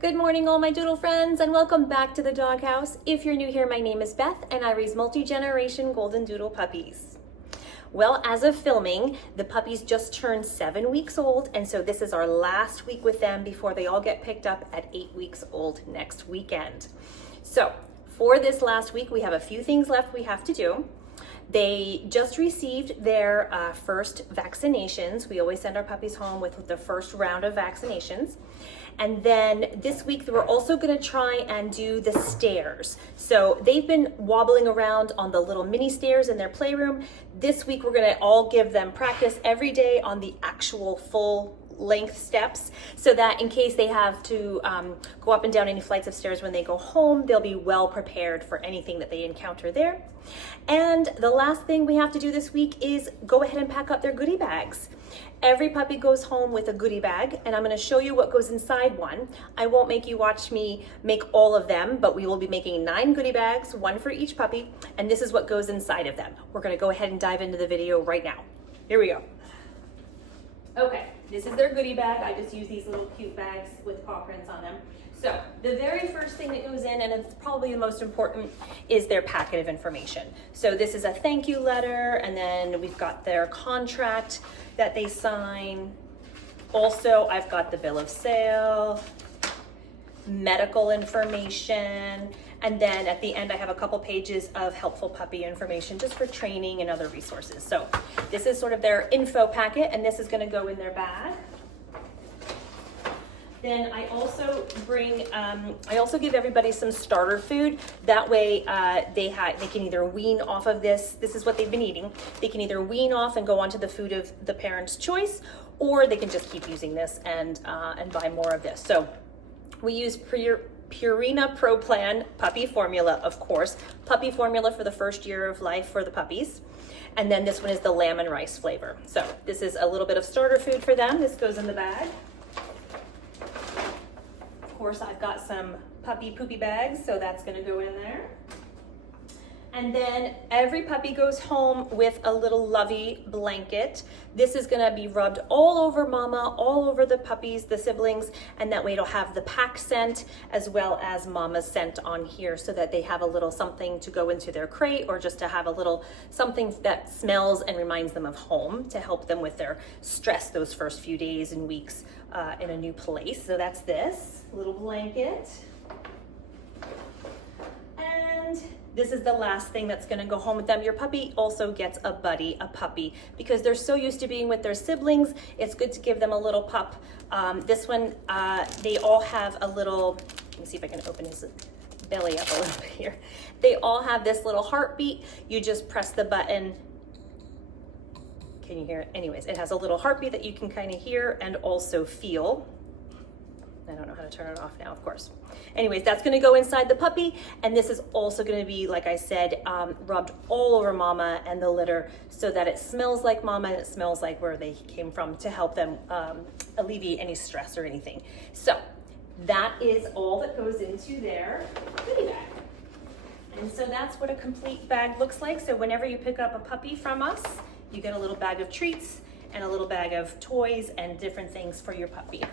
Good morning, all my doodle friends, and welcome back to the doghouse. If you're new here, my name is Beth, and I raise multi-generation golden doodle puppies. Well, as of filming, the puppies just turned 7 weeks old, and so this is our last week with them before they all get picked up at 8 weeks old next weekend. So, for this last week, we have a few things left we have to do. They just received their first vaccinations. We always send our puppies home with the first round of vaccinations. And then this week, we're also gonna try and do the stairs. So they've been wobbling around on the little mini stairs in their playroom. This week, we're gonna all give them practice every day on the actual full length steps, so that in case they have to go up and down any flights of stairs when they go home, they'll be well prepared for anything that they encounter there. And the last thing we have to do this week is go ahead and pack up their goodie bags. Every puppy goes home with a goodie bag, and I'm going to show you what goes inside one. I won't make you watch me make all of them, but we will be making 9 goodie bags, 1 for each puppy, and this is what goes inside of them. We're going to go ahead and dive into the video right now. Here we go. Okay, this is their goodie bag. I just use these little cute bags with paw prints on them. So the very first thing that goes in, and it's probably the most important, is their packet of information. So this is a thank you letter, and then we've got their contract that they sign. Also, I've got the bill of sale, medical information, and then at the end I have a couple pages of helpful puppy information just for training and other resources. So this is sort of their info packet, and this is going to go in their bag. Then I also bring, I also give everybody some starter food. That way they can either wean off of this. This is what they've been eating. They can either wean off and go on to the food of the parent's choice, or they can just keep using this and buy more of this. So we use Purina Pro Plan puppy formula, of course. Puppy formula for the first year of life for the puppies. And then this one is the lamb and rice flavor. So this is a little bit of starter food for them. This goes in the bag. Of course, I've got some puppy poopy bags, so that's gonna go in there. And then every puppy goes home with a little lovey blanket. This is gonna be rubbed all over mama, all over the puppies, the siblings, and that way it'll have the pack scent as well as mama's scent on here, so that they have a little something to go into their crate, or just to have a little something that smells and reminds them of home to help them with their stress those first few days and weeks in a new place. So that's this little blanket. And this is the last thing that's gonna go home with them. Your puppy also gets a buddy, a puppy, because they're so used to being with their siblings. It's good to give them a little pup. This one, they all have a little, let me see if I can open his belly up a little bit here. They all have this little heartbeat. You just press the button. Can you hear it? Anyways, it has a little heartbeat that you can kind of hear and also feel. I don't know how to turn it off now, of course. Anyways, that's gonna go inside the puppy, and this is also gonna be, like I said, rubbed all over mama and the litter, so that it smells like mama and it smells like where they came from, to help them alleviate any stress or anything. So that is all that goes into their goodie bag. And so that's what a complete bag looks like. So whenever you pick up a puppy from us, you get a little bag of treats and a little bag of toys and different things for your puppy.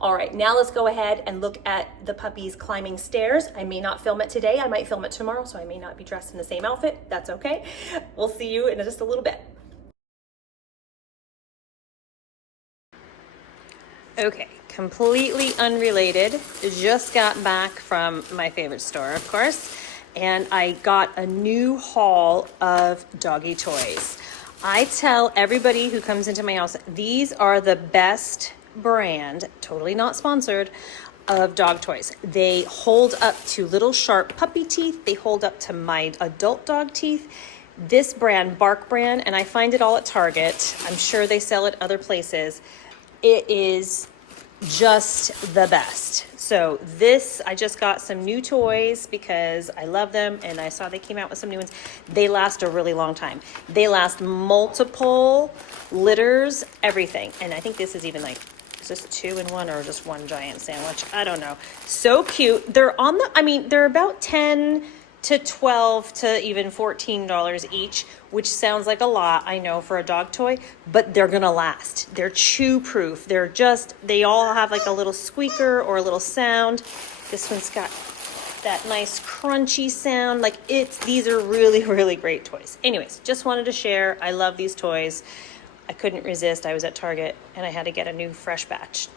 All right, now let's go ahead and look at the puppies climbing stairs. I may not film it today. I might film it tomorrow, so I may not be dressed in the same outfit. That's okay. We'll see you in just a little bit. Okay, completely unrelated. Just got back from my favorite store, of course, and I got a new haul of doggy toys. I tell everybody who comes into my house, these are the best brand, totally not sponsored, of dog toys. They hold up to little sharp puppy teeth. They hold up to my adult dog teeth. This brand, Bark brand, and I find it all at Target. I'm sure they sell it other places. It is just the best. So this, I just got some new toys because I love them, and I saw they came out with some new ones. They last a really long time. They last multiple litters, everything. And I think this is even like, is this 2 in 1 or just one giant sandwich? I don't know. So cute. They're on the, I mean, they're about 10 to $12 to even $14 each, which sounds like a lot, I know, for a dog toy, but they're gonna last. They're chew proof. They all have like a little squeaker or a little sound. This one's got that nice crunchy sound. These are really, really great toys. Anyways, just wanted to share. I love these toys. I couldn't resist. I was at Target and I had to get a new fresh batch.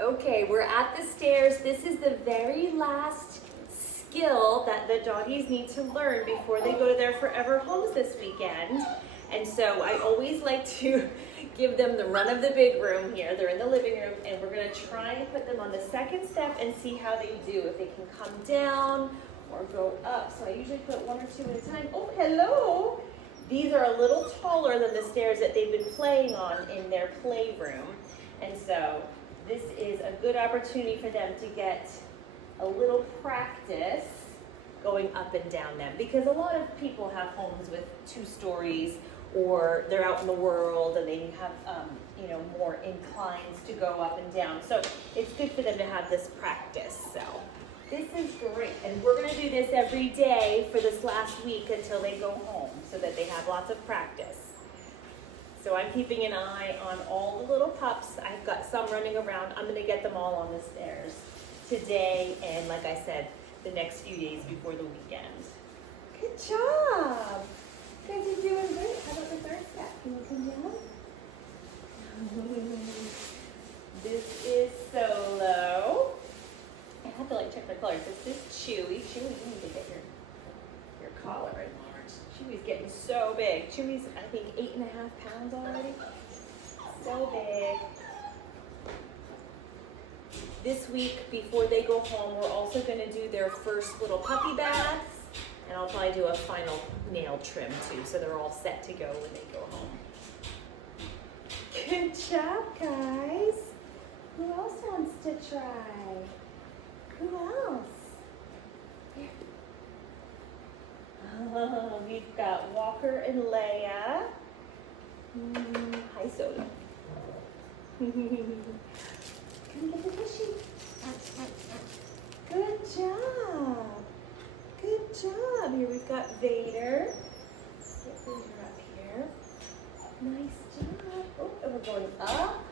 Okay, we're at the stairs. This is the very last skill that the doggies need to learn before they go to their forever homes this weekend. And so I always like to give them the run of the big room here. They're in the living room, and we're gonna try and put them on the second step and see how they do, if they can come down or go up. So I usually put one or two at a time. Oh, hello. These are a little taller than the stairs that they've been playing on in their playroom. And so this is a good opportunity for them to get a little practice going up and down them, because a lot of people have homes with 2 stories, or they're out in the world and they have more inclines to go up and down. So it's good for them to have this practice. So this is great, and we're going to do this every day for this last week until they go home, so that they have lots of practice. So I'm keeping an eye on all the little pups. I've got some running around. I'm going to get them all on the stairs today, and like I said, the next few days before the weekend. Good job. You guys are doing great. How about the third step? Can you come down? This is Solo. I have to check their colors. This is Chewy. Chewy, you need to get your collar enlarged. Chewy's getting so big. Chewy's, I think, 8.5 pounds already. So big. This week, before they go home, we're also going to do their first little puppy baths, and I'll probably do a final nail trim too, so they're all set to go when they go home. Good job, guys. Who else wants to try? Who else? Here. Oh, we've got Walker and Leia. Hi, Soda. Come get the tushy. Good job. Good job. Here we've got Vader. Get Vader up here. Nice job. Oh, and we're going up.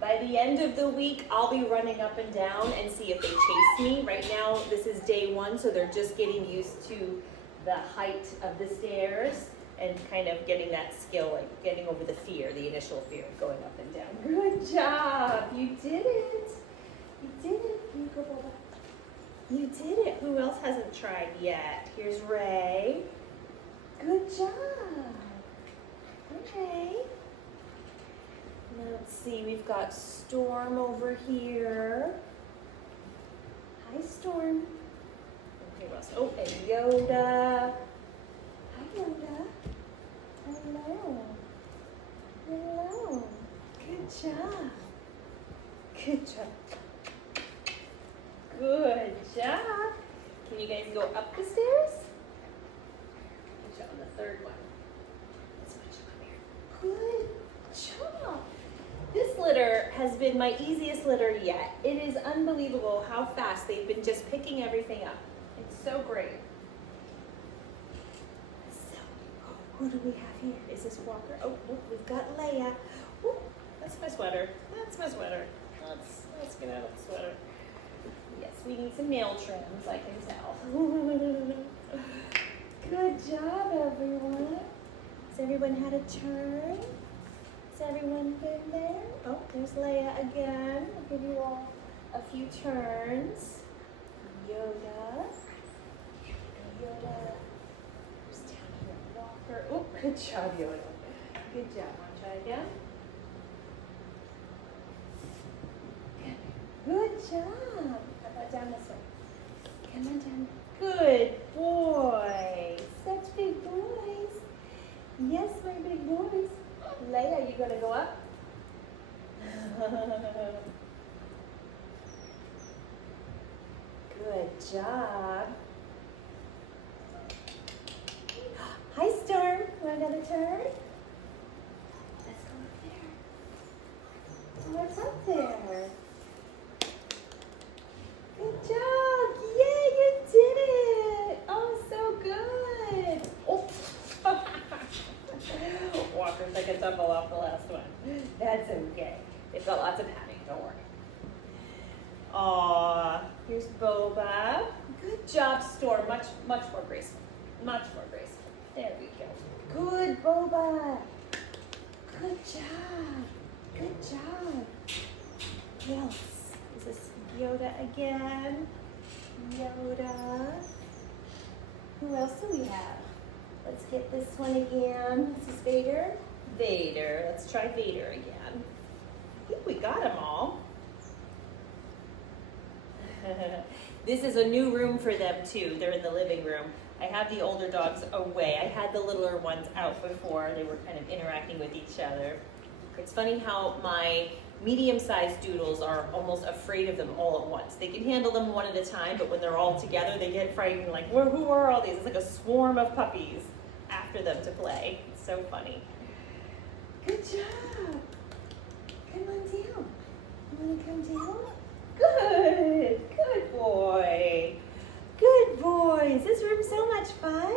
By the end of the week, I'll be running up and down and see if they chase me. Right now, this is day 1, so they're just getting used to the height of the stairs and kind of getting that skill, getting over the fear, the initial fear of going up and down. Good job. You did it. You did it. Can you go Boba? You did it. Who else hasn't tried yet? Here's Ray. Good job. Okay. Now let's see, we've got Storm over here. Hi, Storm. Okay, what else? Oh, and Yoda. Hi, Yoda. Hello. Hello. Good job. Good job. Good job. Can you guys go up the stairs? Good job on the third one. Let's put you up here. Good job. This litter has been my easiest litter yet. It is unbelievable how fast they've been just picking everything up. It's so great. So, who do we have here? Is this Walker? Oh, we've got Leia. Oh, that's my sweater. That's my sweater. Let's get out of the sweater. Yes, we need some nail trims, I can tell. Good job, everyone. Has everyone had a turn? Is everyone good there? Oh, there's Leia again. I'll give you all a few turns. Yoda. Yoda. Who's down here? Walker. Oh, good job, Yoda. Good job. Want to try again? Good job. How about down this way? Come on down. Good boy. Such big boys. Yes, my big boys. Leia, you gonna go up? Good job. Hi, Storm. Want another turn? Let's go up there. What's up there? Good job. That's okay. They've got lots of padding, don't worry. Aw, here's Boba. Good job, Storm. Much more graceful. Much more graceful. There we go. Good, Boba. Good job. Good job. What else? Is this Yoda again? Yoda. Who else do we have? Let's get this one again. This is Vader. Vader. Let's try Vader again. I think we got them all. This is a new room for them too. They're in the living room. I have the older dogs away. I had the littler ones out before. They were kind of interacting with each other. It's funny how my medium-sized doodles are almost afraid of them all at once. They can handle them one at a time, but when they're all together, they get frightened, like, who are all these? It's like a swarm of puppies after them to play. It's so funny. Good job. Come on down. You want to come down? Good. Good boy. Good boys. This room's so much fun.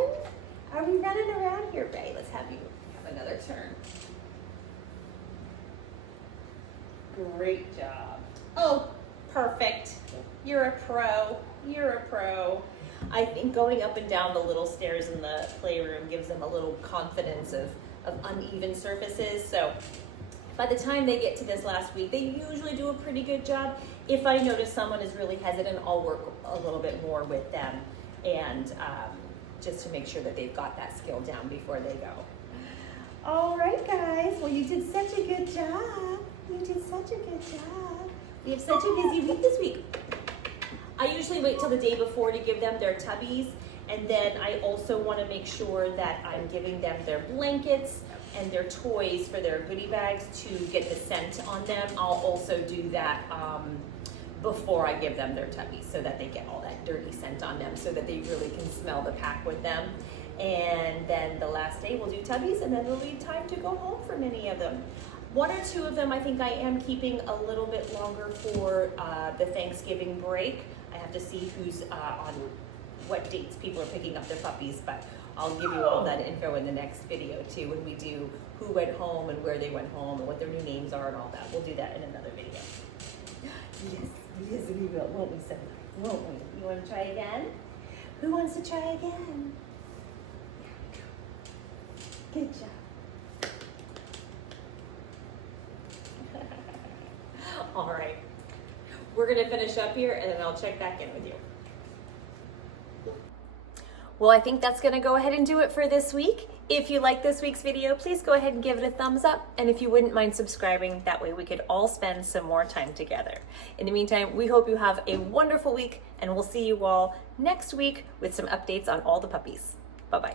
Are we running around here, Ray? Let's have you have another turn. Great job. Oh, perfect. You're a pro. You're a pro. I think going up and down the little stairs in the playroom gives them a little confidence of uneven surfaces. So by the time they get to this last week, they usually do a pretty good job. If I notice someone is really hesitant, I'll work a little bit more with them and just to make sure that they've got that skill down before they go. All right, guys. Well, you did such a good job. You did such a good job. We have such a busy week this week. I usually wait till the day before to give them their tubbies, and then I also want to make sure that I'm giving them their blankets and their toys for their goodie bags to get the scent on them. I'll also do that before I give them their tubbies so that they get all that dirty scent on them so that they really can smell the pack with them. And then the last day we'll do tubbies, and then there'll be time to go home for many of them. One or two of them I think I am keeping a little bit longer for the Thanksgiving break. I have to see who's on what dates people are picking up their puppies, but I'll give you all that info in the next video too when we do who went home and where they went home and what their new names are and all that. We'll do that in another video. Yes, we will, won't we, Sam? Won't we? You want to try again? Who wants to try again? Good job. All right, we're gonna finish up here and then I'll check back in with you. Well, I think that's gonna go ahead and do it for this week. If you like this week's video, please go ahead and give it a thumbs up. And if you wouldn't mind subscribing, that way we could all spend some more time together. In the meantime, we hope you have a wonderful week and we'll see you all next week with some updates on all the puppies. Bye-bye.